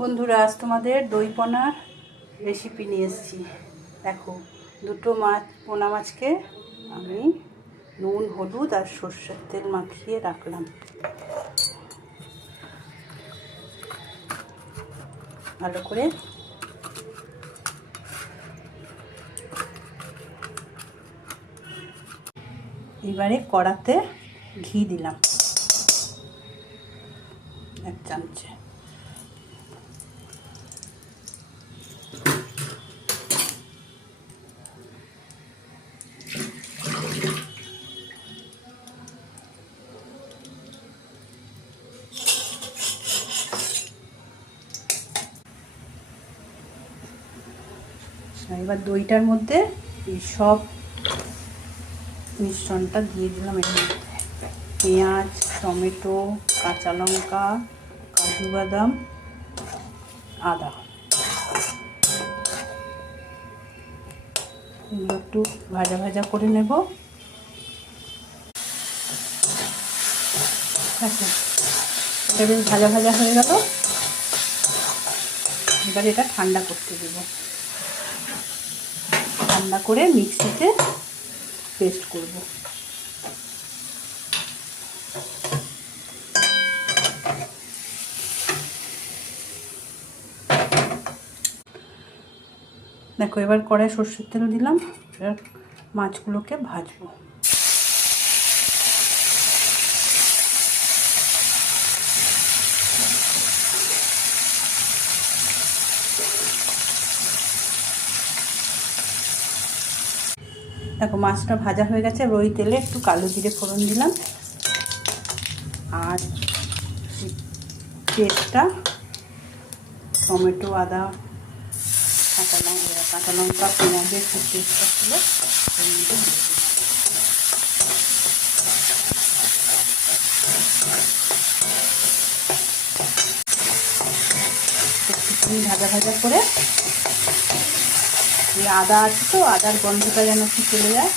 বন্ধুরা, আজ তোমাদের দই পোনার রেসিপি নিয়ে এসেছি। দেখো, দুটো পোনা মাছকে আমি নুন, হলুদ আর সর্ষের তেল মাখিয়ে রাখলাম। ভালো করে এবারে কড়াতে ঘি দিলাম 1 চামচে। এবার দইটার মধ্যে এই সব মিশ্রণটা দিয়ে দিলাম। এর মধ্যে পেঁয়াজ, টমেটো, কাঁচা লঙ্কা, কাজু বাদাম, আদা, এগুলো একটু ভাজা ভাজা করে নেব। আচ্ছা, এটা বেশ ভাজা ভাজা হয়ে গেল। এবার এটা ঠান্ডা করতে দেব। ঠান্ডা করে মিক্সিতে পেস্ট করব। দেখো, এবার কড়াই সর্ষের তেল দিলাম। এবার মাছগুলোকে ভাজবো। দেখো, মাছটা ভাজা হয়ে গেছে। ওই তেলে একটু কালো জিরে ফোড়ন দিলাম আর পেস্টটা, টমেটো, আদা, কাঁচা লঙ্কা, পেঁয়াজের যে পেস্টটা ছিল ওর মধ্যে দিয়ে দিলাম। একটুখানি ভাজা ভাজা করে এই আদা আছে তো, আদার গন্ধটা যেন একটু চলে যায়।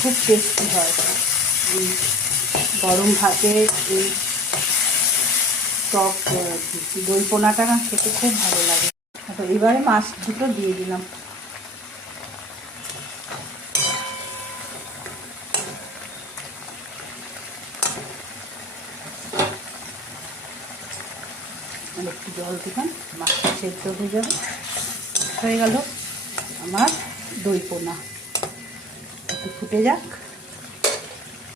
খুব টেস্টি হয় গরম ভাতে। এই টক দই পোনাটা খেতে খুব ভালো লাগে। এবারে মাছ দুটো দিয়ে দিলাম। একটু জল দিলাম, মাছটা সেদ্ধ হয়ে যাবে। হয়ে গেল আমার দই পোনা। একটু ফুটে যাক।